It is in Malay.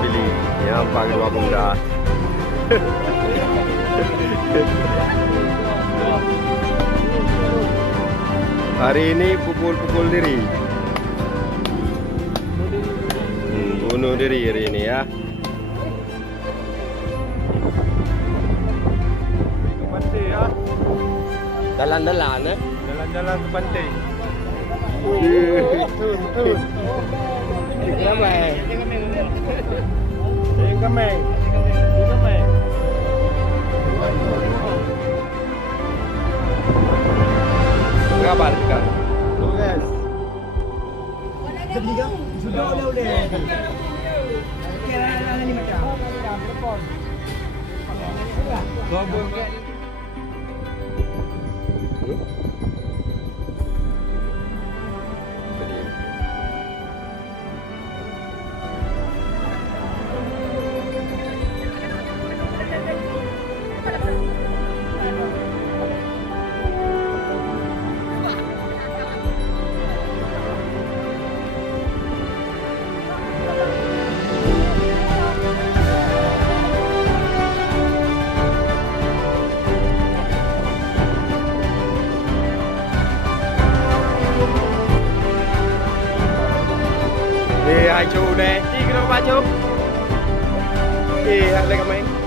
Bili yang nampak kedua pemuda. Hari ini pukul diri. Bunuh diri hari ini ya. Ke pantai ya. Jalan-jalan ya. Jalan-jalan ke pantai. Ramai. Kameng. Berapa sekarang? Tugas. Ketiga sudah oleh. Kira ni macam. Dua bulan. Hai chú nè, đi cái đâu ba chú? Đi lên cái máy.